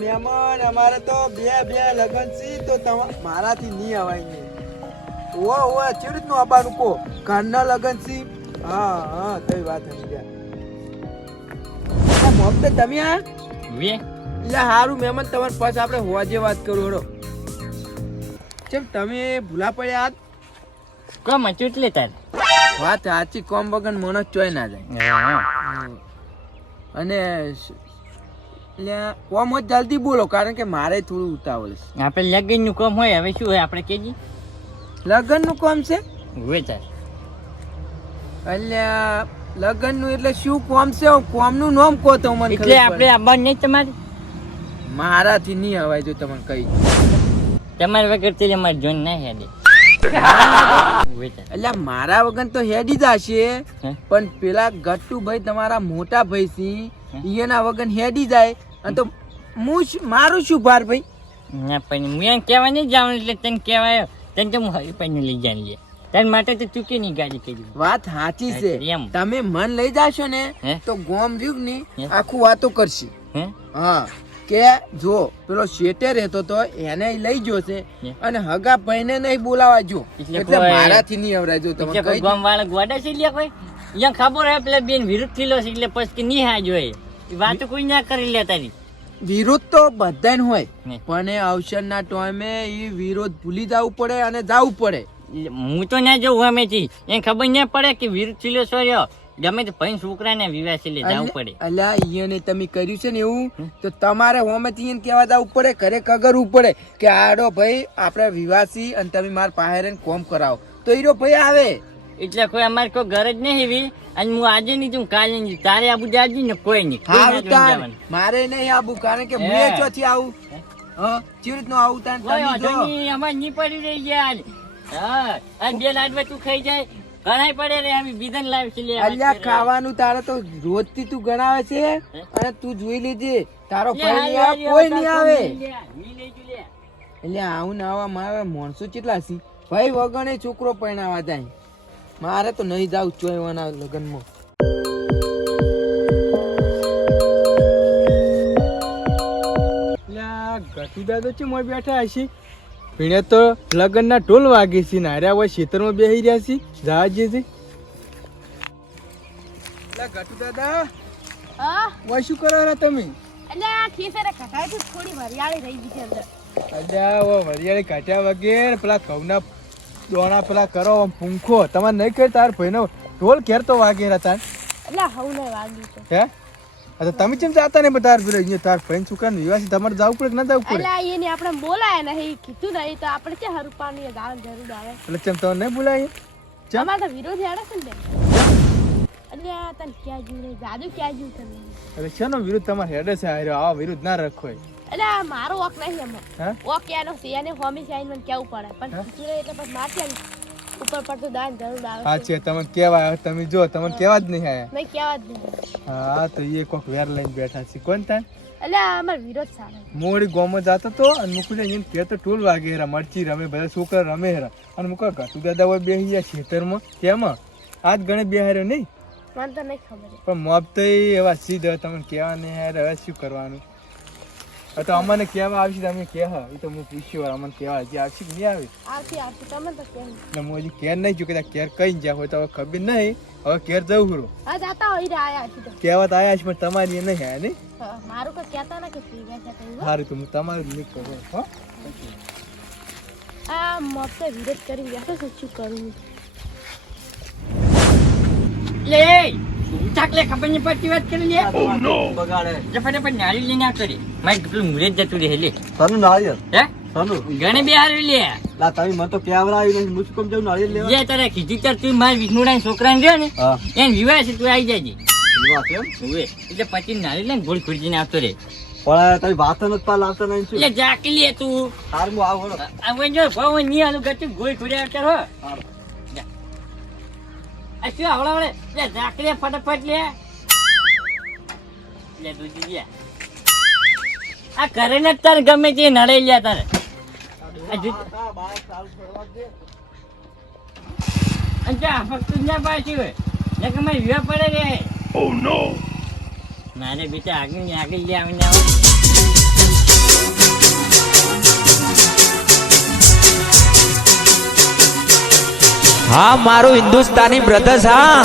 મહેમાન અમારે તો બે બે લગન છે તો મારાથી નહીં અવાય ને. ઓ ઓ ચેવી રીતનું આવવાનું કો ઘરના લગન છે? હા હા કઈ વાત નહીં ગયા. મોહબ્બત તમે આ? વે. એટલે હારું મહેમાન તમારે પાસ આપણે હોવાજે વાત કરું હડો. ચમ તમે ભૂલા પડ્યા? કોમ હતું એટલે તાર? વાત સાચી કોમ વગર મનો ચોય ના જાય. અને એટલે કોમ જ જલ્દી બોલો કારણ કે મારે થોડું ઉતાવળ છે. આપણે લગ્નનું કામ હોય હવે શું હોય આપણે કેજી લગ્નનું કોમ છે? વે તાર. એટલે લગ્નનું એટલે શું કોમ છે? કોમનું નામ કહો તો મને એટલે આપણે આવવાનું નહીં તમારે? મારાથી નહીં અવાય જો તમને કહી તમારા વગર તે અમારે જોન ના હેડી. એટલે મારા વગર તો હેડી જ હશે પણ પેલા ગટ્ટુ ભાઈ તમારા મોટા ભાઈ સિંહ એના વગર હેડી જાય અને તો હું મારું શું ભાર ભાઈ. ના પણ હું એમ કહેવા નહીં જાઉં એટલે તને કહેવાય. તને તો હું હરીપાઈને લઈ જાય લે. તન માટે તો ચૂકી નહીં ગાડી કરી? વાત સાચી છે. એમ. તમે મન લઈ જાશો ને તો ગોમ રહ્યું ની આખું વાતો કરશે. હા? કે જો પેલો શેટે રહેતો તો એને લઈ જશે અને હગા ભાઈને નહીં બોલાવા જો એટલે મારાથી નહીં અવરાજો તમે ગામ વાળા ગોડા છે લે કોઈ? અહીંયા ખબર હોય પેલા બેન વિરુદ્ધ થયેલો છે એટલે પછી નહીં હા જોઈએ વાતો કોઈ ના કરી લેતા નહીં વિરોધ તો બધાને હોય પણ એ અવસરના ટાઈમે એ વિરોધ ભૂલી જવું પડે અને જવું પડે. હું તો ના જવું અમેથી એને ખબર ના પડે કે વિરોધ થયેલો સોર્યો ગમે તે ભાઈ છોકરાને વિવાહ છે જવું પડે. અલા ઈયોને તમે કર્યું છે ને એવું? તો તમારે હોમે થી કેવા જવું પડે ઘરે કગરવું પડે કે આડો ભાઈ આપણે વિવાસી અને તમે મારા પાસે કોમ કરાવો. તો ઈરો ભાઈ આવે. એટલે કોઈ અમારે કોઈ ગરજ નહીં એવી. અને હું આજે નહીં જઉં કાલે નહીં તારે આબુ જાજી ને કોઈ નહીં. મારે નહીં આબુ કારણ કે હે. ચોથી આવું. કેવી રીતનું આવું તાન કોઈ તમે વાંધો જો. નહીં, અમારે નહીં પડી રહી યાર હા બે લાડવા તું ખાઈ જાય. ઘણાય પડે રે અમે બીજાને લાવી છે અલ્યા ખાવાનું તારે તો રોજથી તું ગણાવે છે? અને તું જોઈ લેજે. તારો ભાઈ કોઈ નહીં આવે. જુ. એટલે આવું ને આવા મારા માણસો કેટલા છે? ભાઈ વગણે છોકરો પરણાવા જાય. મારે તો નહીં જાવ ચોયવાના લગ્નમાં. ગટુ દાદો છે મોય બેઠા હશે? ભીણે તો લગ્નના ઢોલ વાગે છે નાર્યા હોય ખેતરમાં બેસી રહ્યા છે જહાજે છે ગટુ દાદા હા? ઓય શું કરો તમે? આ ખેતરે થોડી હરિયાળી રહી ગઈ છે અંદર. અલ્યા ઓ વરિયાળી કાઢ્યા વગેરે પેલા ઘઉંના દોણા પેલા કરો આમ પૂંખો. તમારે નહીં કરી તાર ભાઈનો ઢોલ ઘેર તો રહ્યા તાર એટલે હવું નહીં વાગ્યું છે. હે? અરે તમે કેમ જાતા ને બધા ભરે અહીંયા તાર ફ્રેન્ડ છોકરા વિવાસી તમારે જવું પડે કે ના જવું પડે? એટલે એને આપણે બોલાય નહીં. કીધું નહીં તો આપણે છે હરુપાની ગાવાની જરૂર આવે. એટલે કેમ તો નહીં બોલાય? ચમ? અમારે તો વિરોધ હેડે છે ને. એટલે તને ક્યાં જીવ નહીં જાદુ ક્યાં જીવ તને અરે શેનો વિરુદ્ધ તમારે હેડે છે? હારે આ વિરોધ ના રાખો એટલે મારો વોક નહીં એમાં એનો છે એને હોમી છે મને કેવું પડે? પણ કીધું એટલે પછી માથે ઉપર પડતું દાન જરૂર આવે. છે તમે કેવા તમે જો તમને કેવા જ નહીં આયા. નહીં કેવા જ નહીં. હા તો એ કોક વેર લઈને બેઠા છે. કોણ તા એટલે અમાર વિરોધ સારો મોડી ગોમો જાતો તો અને મુકુ જઈને કે તો ટોલ વાગે હેરા મરચી રમે બધા છોકરા રમે હેરા. અને મૂકો ઘટુ દાદા હોય બેસી ગયા ખેતરમાં? કેમાં? આજ ગણે બેહાર્યો નહીં? મને તો નહીં ખબર. પણ મોબ તો એવા સીધા તમને કહેવા નહીં યાર હવે શું કરવાનું? તો અમને કહેવા આવશે તો અમે કહેવા. એ તો હું પૂછ્યું અમને કેવા હજી આવશે કે નહીં આવે? આવતી આવતી તમે તો કહે. એટલે હું હજી કેર નહીં ચૂકે કેર કઈ જ્યાં હોય તો હવે ખબર નહીં. હવે કેર જવું ખરું હા જાતા હોય આયા છે તો. તો આવ્યા છે પણ તમારી એ નહીં આયા નહીં? હા, મારું કોઈ કહેતા ના કે ફ્રી સારું તો હું તમારું નહીં કરું હો. આ મતે વિરોધ કરી ગયા તો શું કરું? લે ચાકલે ખબર નહીં પડતી વાત કરી લે. બગાડે. જે ફટાફટ નાળી લઈને આ કરી. મારે પેલું મુરત જતું રહે લે. તનું નાળિયેર. હે? તનું ગણે બે હારું લે. લા તમે મને તો કેવરાવી નહીં મુસ્કમ જેવું નાળિયેર લેવા? જે તારે કીધું તાર તું મારા વિષ્ણુડા છોકરાને રહ્યો ને. એને વિવાહ છે તું આવી જાજે. હવે એટલે પછી નાળી લઈને ગોળ ખુરજીને આવતો રે પણ તમે વાત જ પાલ આવતા નહીં શું? એટલે જાકી લે તું. હાર હું આવું. હવે જો ભાવની આલું ગતું ગોળ ખુર્યા આવતા હો હારું. આ શું આવડે લે જાકરી ફટાફટ લે. લે દૂધી લે. આ ને તારે ગમે તે નડે લ્યા તારે. આ જુ- ફક્ત ના પાછી હોય. ને કે વિવાહ પડે રે. ઓ નો મારે બેટા આગળ ને આગળ લે આવીને આવો. હા મારું હિન્દુસ્તાની બ્રધર્સ હા.